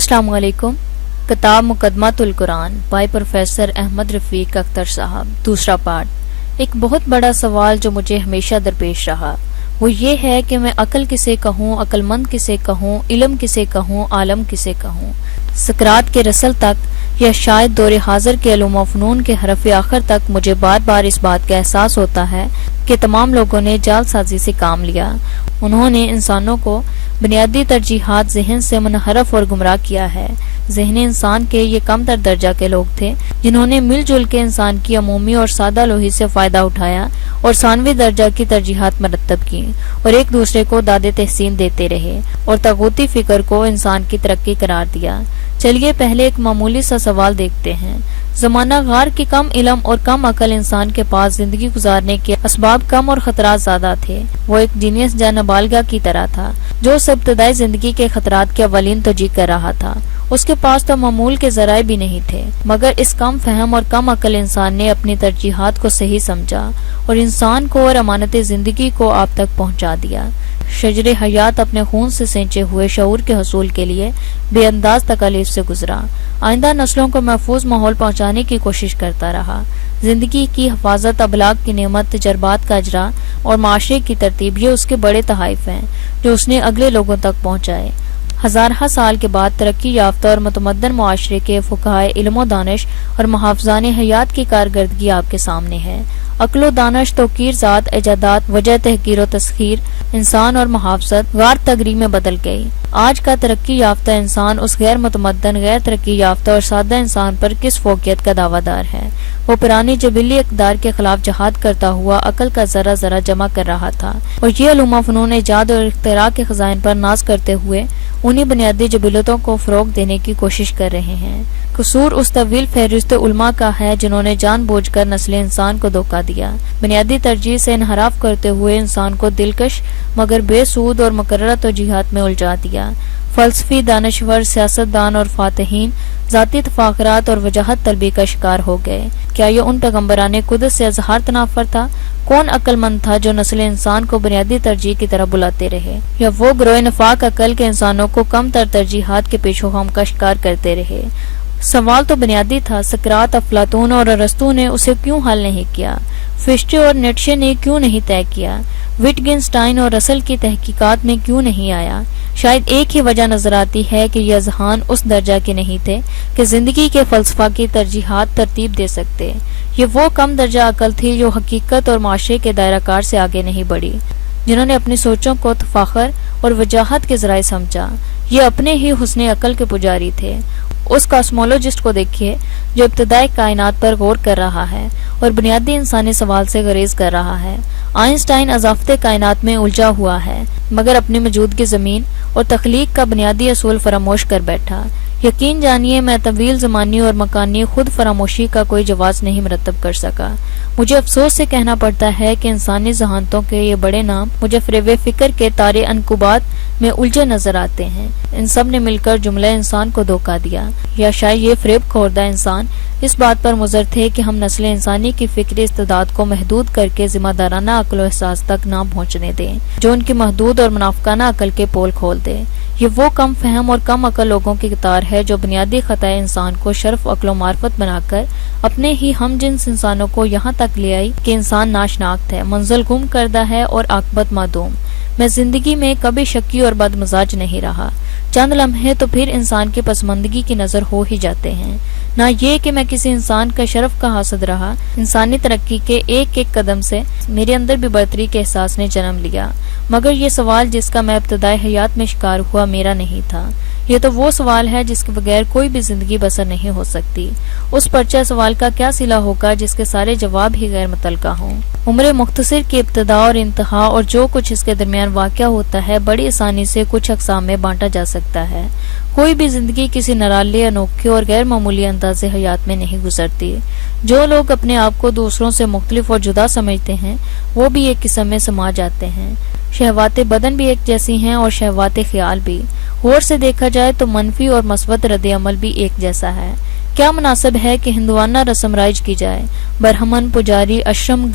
السلام علیکم۔ کتاب مقدمۃ القرآن بائی پروفیسر احمد رفیق اختر صاحب، دوسرا پارٹ۔ ایک بہت بڑا سوال جو مجھے ہمیشہ درپیش رہا وہ یہ ہے کہ میں عقل کسے کہوں، عقل مند کسے کہوں، علم کسے کہوں، عالم کسے کہوں۔ سقراط کے رسل تک یا شاید دور حاضر کے علوم و فنون کے حرف آخر تک مجھے بار بار اس بات کا احساس ہوتا ہے کہ تمام لوگوں نے جعل سازی سے کام لیا۔ انہوں نے انسانوں کو بنیادی ترجیحات ذہن سے منحرف اور گمراہ کیا ہے۔ ذہن انسان کے یہ کم تر درجہ کے لوگ تھے جنہوں نے مل جل کے انسان کی عمومی اور سادہ لوہی سے فائدہ اٹھایا اور ثانوی درجہ کی ترجیحات مرتب کی اور ایک دوسرے کو داد تحسین دیتے رہے اور طاغوتی فکر کو انسان کی ترقی قرار دیا۔ چلیے پہلے ایک معمولی سا سوال دیکھتے ہیں۔ زمانہ غار کی کم علم اور کم عقل انسان کے پاس زندگی گزارنے کے اسباب کم اور خطرات زیادہ تھے۔ وہ ایک جینیس یا نابالغہ کی طرح تھا جو اس ابتدائی زندگی کے خطرات کے اولین توجیہ کر رہا تھا۔ اس کے پاس تو معمول کے ذرائع بھی نہیں تھے، مگر اس کم فہم اور کم عقل انسان نے اپنی ترجیحات کو صحیح سمجھا اور انسان کو اور امانت زندگی کو آپ تک پہنچا دیا۔ شجر حیات اپنے خون سے سینچے ہوئے شعور کے حصول کے لیے بے انداز تکالیف سے گزرا۔ آئندہ نسلوں کو محفوظ ماحول پہنچانے کی کوشش کرتا رہا۔ زندگی کی حفاظت، ابلاغ کی نعمت، تجربات کا اجرا اور معاشرے کی ترتیب، یہ اس کے بڑے تحائف ہیں جو اس نے اگلے لوگوں تک پہنچائے۔ ہزارہ سال کے بعد ترقی یافتہ اور متمدن معاشرے کے فقہائے علم و دانش اور محافظان حیات کی کارکردگی آپ کے سامنے ہے۔ عقل و دانش، توقیر ذات، ایجادات، وجہ تحقیر و تسخیر، انسان اور محافظت غار تگری میں بدل گئی۔ آج کا ترقی یافتہ انسان اس غیر متمدن، غیر ترقی یافتہ اور سادہ انسان پر کس فوقیت کا دعویٰ دار ہے؟ وہ پرانی جبلی اقدار کے خلاف جہاد کرتا ہوا عقل کا ذرہ ذرہ جمع کر رہا تھا اور یہ علوم و فنون ایجاد اور اختراع کے خزائن پر ناز کرتے ہوئے انہی بنیادی جبلتوں کو فروغ دینے کی کوشش کر رہے ہیں۔ قصور اس طویل فہرست علماء کا ہے جنہوں نے جان بوجھ کر نسل انسان کو دھوکہ دیا، بنیادی ترجیح سے انحراف کرتے ہوئے انسان کو دلکش مگر بے سود اور مقررہ توجیہات میں الجھا دیا۔ فلسفی، دانشور، سیاستدان اور فاتحین ذاتی تفاخرات اور وجاہت طلبی کا شکار ہو گئے۔ کیا یہ ان پیغمبران قدس سے اظہار تنافر تھا؟ کون عقل مند تھا جو نسل انسان کو بنیادی ترجیح کی طرف بلاتے رہے، یا وہ گروہ نفاق عقل کے انسانوں کو کم تر ترجیحات کے پیش و خم کا شکار کرتے رہے؟ سوال تو بنیادی تھا، سقراط، افلاطون اور ارسطو نے اسے کیوں حل نہیں کیا؟ فشٹے اور نیٹشے نے کیوں نہیں طے کیا؟ وٹگنسٹائن اور رسل کی تحقیقات میں کیوں نہیں آیا؟ شاید ایک ہی وجہ نظر آتی ہے کہ یہ اذہان اس درجہ کے نہیں تھے کہ زندگی کے فلسفہ کی ترجیحات ترتیب دے سکتے۔ یہ وہ کم درجہ عقل تھی جو حقیقت اور معاشرے کے دائرہ کار سے آگے نہیں بڑھی، جنہوں نے اپنی سوچوں کو تفاخر اور وجاہت کے ذرائع سمجھا۔ یہ اپنے ہی حسن عقل کے پجاری تھے۔ اس کاسمولوجسٹ کو دیکھیے جو ابتدائی کائنات پر غور کر رہا ہے اور بنیادی انسانی سوال سے گریز کر رہا ہے۔ آئنسٹائن اضافتے کائنات میں الجھا ہوا ہے مگر اپنی موجودگی زمین اور تخلیق کا بنیادی اصول فراموش کر بیٹھا۔ یقین جانیے میں طویل زمانی اور مکانی خود فراموشی کا کوئی جواز نہیں مرتب کر سکا۔ مجھے افسوس سے کہنا پڑتا ہے کہ انسانی ذہانتوں کے یہ بڑے نام مجھے فریب فکر کے تارے انکبات میں الجھے نظر آتے ہیں۔ ان سب نے مل کر جملہ انسان کو دھوکہ دیا، یا شاید یہ فریب خوردہ انسان اس بات پر مضر تھے کہ ہم نسل انسانی کی فکری استعداد کو محدود کر کے ذمہ دارانہ عقل و احساس تک نہ پہنچنے دیں جو ان کی محدود اور منافقانہ عقل کے پول کھول دے۔ یہ وہ کم فہم اور کم عقل لوگوں کی قطار ہے جو بنیادی خطۂ انسان کو شرف، عقل و معرفت بنا کر اپنے ہی ہم جنس انسانوں کو یہاں تک لے آئی کہ انسان ناشناخت ہے، منزل گم کردہ ہے اور عاقبت معدوم۔ میں زندگی میں کبھی شکی اور بد مزاج نہیں رہا۔ چند لمحے تو پھر انسان کی پسماندگی کی نظر ہو ہی جاتے ہیں۔ نہ یہ کہ میں کسی انسان کا شرف کا حاسد رہا۔ انسانی ترقی کے ایک ایک قدم سے میرے اندر بھی برتری کے احساس نے جنم لیا، مگر یہ سوال جس کا میں ابتدائی حیات میں شکار ہوا میرا نہیں تھا۔ یہ تو وہ سوال ہے جس کے بغیر کوئی بھی زندگی بسر نہیں ہو سکتی۔ اس پرچہ سوال کا کیا صلہ ہوگا جس کے سارے جواب ہی غیر متعلقہ ہوں؟ عمر مختصر کی ابتدا اور انتہا اور جو کچھ اس کے درمیان واقع ہوتا ہے بڑی آسانی سے کچھ اقسام میں بانٹا جا سکتا ہے۔ کوئی بھی زندگی کسی نرالے، انوکھے اور غیر معمولی انداز حیات میں نہیں گزرتی۔ جو لوگ اپنے آپ کو دوسروں سے مختلف اور جدا سمجھتے ہیں وہ بھی ایک قسم میں سما جاتے ہیں۔ شہوات بدن بھی ایک جیسی ہیں اور شہوات خیال بھی۔ غور سے دیکھا جائے تو منفی اور مثبت رد عمل بھی ایک جیسا ہے۔ کیا مناسب ہے کہ ہندوانہ رسم رائج کی جائے، برہمن، پجاری، اشرم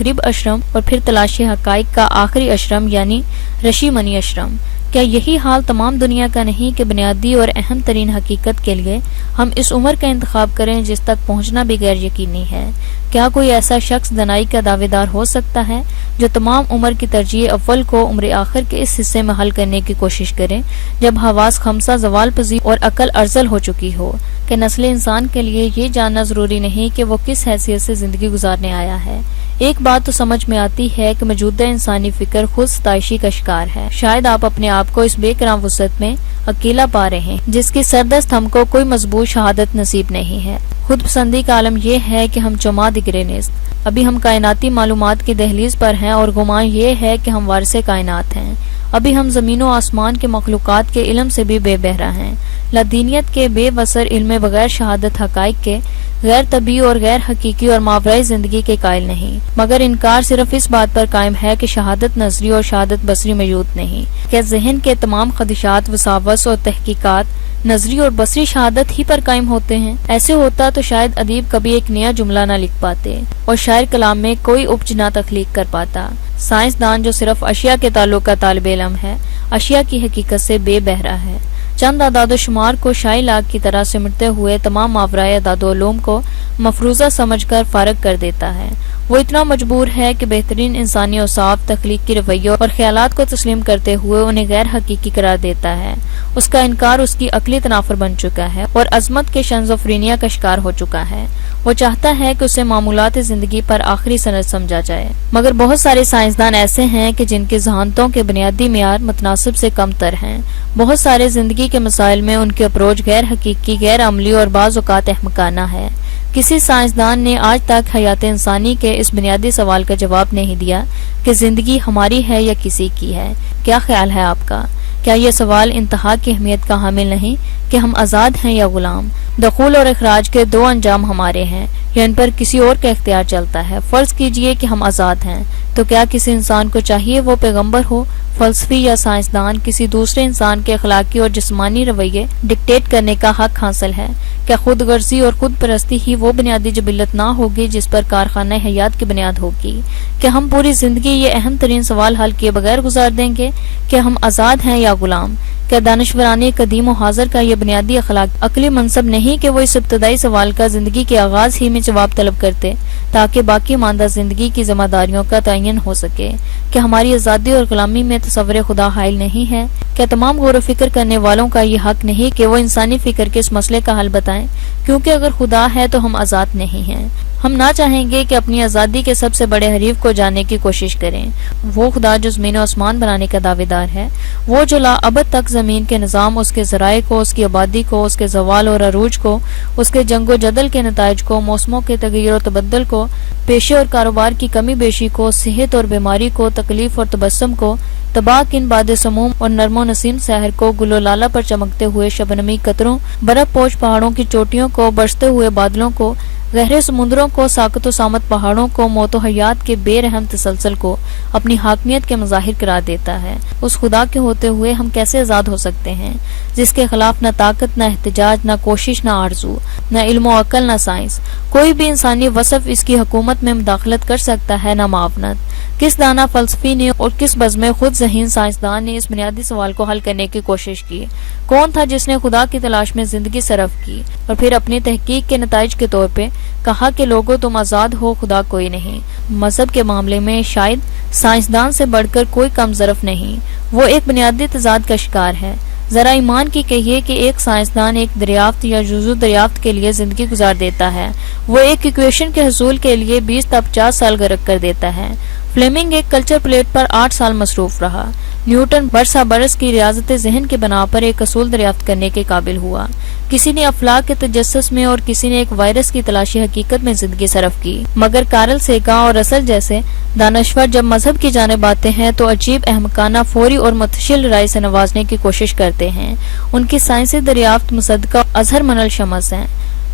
گرب اشرم اور پھر تلاشی حقائق کا آخری اشرم یعنی رشی منی اشرم؟ کیا یہی حال تمام دنیا کا نہیں کہ بنیادی اور اہم ترین حقیقت کے لیے ہم اس عمر کا انتخاب کریں جس تک پہنچنا بھی غیر یقینی ہے؟ کیا کوئی ایسا شخص دانائی کا دعوے دار ہو سکتا ہے جو تمام عمر کی ترجیح اول کو عمر آخر کے اس حصے میں حل کرنے کی کوشش کرے جب حواس خمسہ زوال پذیر اور عقل ارذل ہو چکی ہو کہ نسل انسان کے لیے یہ جاننا ضروری نہیں کہ وہ کس حیثیت سے زندگی گزارنے آیا ہے؟ ایک بات تو سمجھ میں آتی ہے کہ موجودہ انسانی فکر خود ستائشی کا شکار ہے۔ شاید آپ اپنے آپ کو اس بے کرام وسعت میں اکیلا پا رہے ہیں جس کی سردست ہم کو کوئی مضبوط شہادت نصیب نہیں ہے۔ خود پسندی کا عالم یہ ہے کہ ہم چما دگرے نیست، ابھی ہم کائناتی معلومات کی دہلیز پر ہیں اور گمان یہ ہے کہ ہم وارث کائنات ہیں۔ ابھی ہم زمین و آسمان کے مخلوقات کے علم سے بھی بے بہرہ ہیں، لادینیت کے بے وسر علم بغیر شہادت حقائق کے، غیر طبیعی اور غیر حقیقی اور ماورائی زندگی کے قائل نہیں، مگر انکار صرف اس بات پر قائم ہے کہ شہادت نظری اور شہادت بصری موجود نہیں۔ کہ ذہن کے تمام خدشات، وساوس اور تحقیقات نظری اور بصری شہادت ہی پر قائم ہوتے ہیں؟ ایسے ہوتا تو شاید ادیب کبھی ایک نیا جملہ نہ لکھ پاتے اور شاعر کلام میں کوئی اپج نہ تخلیق کر پاتا۔ سائنسدان جو صرف اشیاء کے تعلق کا طالب علم ہے، اشیاء کی حقیقت سے بے بہرہ ہے، چند اعداد و شمار کو شاہی لاگ کی طرح سمٹتے ہوئے تمام ماورائے اعداد و علوم کو مفروضہ سمجھ کر فارغ کر دیتا ہے۔ وہ اتنا مجبور ہے کہ بہترین انسانی اوصاف، تخلیقی رویوں اور خیالات کو تسلیم کرتے ہوئے انہیں غیر حقیقی قرار دیتا ہے۔ اس کا انکار اس کی عقلی تنافر بن چکا ہے اور عظمت کے شنزوفرینیا کا شکار ہو چکا ہے۔ وہ چاہتا ہے کہ اسے معمولات زندگی پر آخری سند سمجھا جائے، مگر بہت سارے سائنسدان ایسے ہیں کہ جن کی ذہانتوں کے بنیادی معیار متناسب سے کم تر ہیں۔ بہت سارے زندگی کے مسائل میں ان کی اپروچ غیر حقیقی، غیر عملی اور بعض اوقات احمقانہ ہے۔ کسی سائنسدان نے آج تک حیات انسانی کے اس بنیادی سوال کا جواب نہیں دیا کہ زندگی ہماری ہے یا کسی کی ہے۔ کیا خیال ہے آپ کا؟ کیا یہ سوال انتہا کی اہمیت کا حامل نہیں کہ ہم آزاد ہیں یا غلام؟ دخول اور اخراج کے دو انجام ہمارے ہیں یا ان پر کسی اور کا اختیار چلتا ہے؟ فرض کیجئے کہ ہم آزاد ہیں، تو کیا کسی انسان کو چاہیے وہ پیغمبر ہو، فلسفی یا سائنسدان کسی دوسرے انسان کے اخلاقی اور جسمانی رویے ڈکٹیٹ کرنے کا حق حاصل ہے؟ کیا خود غرضی اور خود پرستی ہی وہ بنیادی جبلت نہ ہوگی جس پر کارخانہ حیات کی بنیاد ہوگی؟ کہ ہم پوری زندگی یہ اہم ترین سوال حل کیے بغیر گزار دیں گے کہ ہم آزاد ہیں یا غلام؟ کیا دانشورانی قدیم و حاضر کا یہ بنیادی اخلاق عقلی منصب نہیں کہ وہ اس ابتدائی سوال کا زندگی کے آغاز ہی میں جواب طلب کرتے تاکہ باقی ماندہ زندگی کی ذمہ داریوں کا تعین ہو سکے؟ کہ ہماری آزادی اور غلامی میں تصور خدا حائل نہیں ہے؟ کیا تمام غور و فکر کرنے والوں کا یہ حق نہیں کہ وہ انسانی فکر کے اس مسئلے کا حل بتائیں؟ کیونکہ اگر خدا ہے تو ہم آزاد نہیں ہیں۔ ہم نہ چاہیں گے کہ اپنی آزادی کے سب سے بڑے حریف کو جاننے کی کوشش کریں، وہ خدا جو زمین و آسمان بنانے کا دعوے دار ہے، وہ جو لا ابد تک زمین کے نظام، اس کے ذرائع کو، اس کی آبادی کو، اس کے زوال اور عروج کو، اس کے جنگ و جدل کے نتائج کو، موسموں کے تغیر و تبدل کو، پیشے اور کاروبار کی کمی بیشی کو، صحت اور بیماری کو، تکلیف اور تبسم کو، تباہ کن باد سموم اور نرم و نسیم سحر کو، گل و لالہ پر چمکتے ہوئے شبنمی قطروں، برف پوش پہاڑوں کی چوٹیوں کو، برستے ہوئے بادلوں کو، گہرے سمندروں کو، ساکت و سامت پہاڑوں کو، موت و حیات کے بے رحم تسلسل کو اپنی حاکمیت کے مظاہر قرار دیتا ہے۔ اس خدا کے ہوتے ہوئے ہم کیسے آزاد ہو سکتے ہیں جس کے خلاف نہ طاقت، نہ احتجاج، نہ کوشش، نہ آرزو، نہ علم و عقل، نہ سائنس؟ کوئی بھی انسانی وصف اس کی حکومت میں مداخلت کر سکتا ہے، نہ معاونت۔ کس دانا فلسفی نے اور کس بزم خود ذہین سائنسدان نے اس بنیادی سوال کو حل کرنے کی کوشش کی؟ کون تھا جس نے خدا کی تلاش میں زندگی صرف کی اور پھر اپنی تحقیق کے نتائج کے طور پہ کہا کہ لوگوں تم آزاد ہو، خدا کوئی نہیں؟ مذہب کے معاملے میں شاید سائنسدان سے بڑھ کر کوئی کم ظرف نہیں، وہ ایک بنیادی تضاد کا شکار ہے۔ ذرا ایمان کی کہیے کہ ایک سائنسدان ایک دریافت یا جزو دریافت کے لیے زندگی گزار دیتا ہے، وہ ایک ایکویشن کے حصول کے لیے 20 تا 50 سال غرق کر دیتا ہے۔ فلیمنگ ایک کلچر پلیٹ پر 8 سال مصروف رہا۔ نیوٹن برسا برس کی ریاضت ذہن کی بنا پر ایک اصول دریافت کرنے کے قابل ہوا۔ کسی نے افلاک کے تجسس میں اور کسی نے ایک وائرس کی تلاشی حقیقت میں زندگی صرف کی، مگر کارل سیگا اور رسل جیسے دانشور جب مذہب کی جانب آتے ہیں تو عجیب احمقانہ، فوری اور متشل رائے سے نوازنے کی کوشش کرتے ہیں۔ ان کی سائنسی دریافت مصدقہ اظہر من الشمس ہیں۔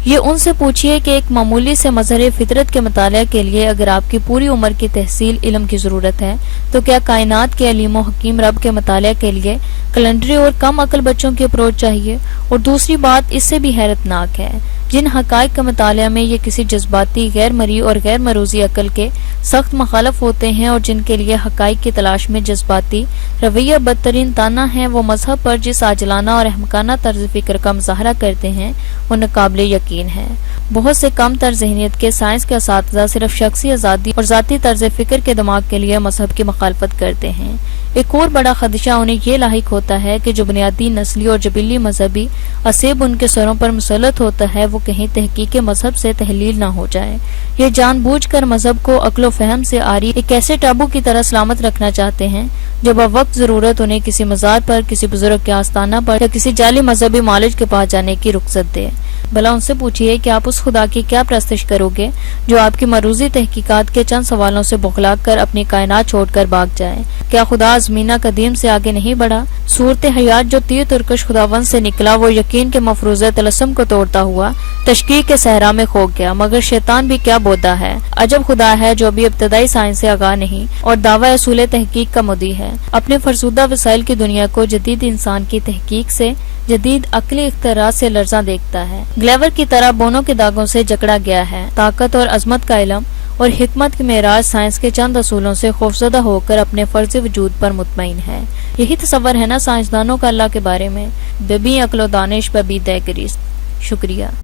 یہ ان سے پوچھئے کہ ایک معمولی سے مظہر فطرت کے مطالعہ کے لیے اگر آپ کی پوری عمر کی تحصیل علم کی ضرورت ہے تو کیا کائنات کے علیم و حکیم رب کے مطالعہ کے لیے کلنڈری اور کم عقل بچوں کی اپروچ چاہیے؟ اور دوسری بات اس سے بھی حیرت ناک ہے جن حقائق کا مطالعہ میں یہ کسی جذباتی غیر مرئی اور غیر مروزی عقل کے سخت مخالف ہوتے ہیں اور جن کے لیے حقائق کی تلاش میں جذباتی رویہ بدترین تانا ہے، وہ مذہب پر جس عاجلانہ اور احمقانہ طرز فکر کا مظاہرہ کرتے ہیں وہ ناقابل یقین ہے۔ بہت سے کم تر ذہنیت کے سائنس کے اساتذہ صرف شخصی آزادی اور ذاتی طرز فکر کے دماغ کے لیے مذہب کی مخالفت کرتے ہیں۔ ایک اور بڑا خدشہ انہیں یہ لاحق ہوتا ہے کہ جو بنیادی نسلی اور جبلی مذہبی عصب ان کے سروں پر مسلط ہوتا ہے وہ کہیں تحقیق مذہب سے تحلیل نہ ہو جائے۔ یہ جان بوجھ کر مذہب کو عقل و فہم سے عاری ایک ایسے ٹابو کی طرح سلامت رکھنا چاہتے ہیں جو بوقت ضرورت انہیں کسی مزار پر، کسی بزرگ کے آستانہ پر یا کسی جعلی مذہبی معالج کے پاس جانے کی رخصت دے۔ بھلا ان سے پوچھئے کہ آپ اس خدا کی کیا پرستش کرو گے جو آپ کی مروزی تحقیقات کے چند سوالوں سے بغلا کر اپنی کائنات چھوڑ کر بھاگ جائے؟ کیا خدا ازمینہ قدیم سے آگے نہیں بڑھا؟ صورت حیات جو تیر ترکش خداوند سے نکلا وہ یقین کے مفروضہ طلسم کو توڑتا ہوا تشکیک کے صحرا میں کھو گیا، مگر شیطان بھی کیا بودا ہے۔ عجب خدا ہے جو ابھی ابتدائی سائنس سے آگاہ نہیں اور دعوی اصول تحقیق کا مدعی ہے، اپنے فرسودہ وسائل کی دنیا کو جدید انسان کی تحقیق سے، جدید عقلی اختراعات سے لرزاں دیکھتا ہے۔ گلیور کی طرح بونوں کے داغوں سے جکڑا گیا ہے۔ طاقت اور عظمت کا علم اور حکمت کے معراج سائنس کے چند اصولوں سے خوفزدہ ہو کر اپنے فرض وجود پر مطمئن ہے۔ یہی تصور ہے نا سائنسدانوں کا اللہ کے بارے میں، ببی عقل و دانش ببی دے گریست۔ شکریہ۔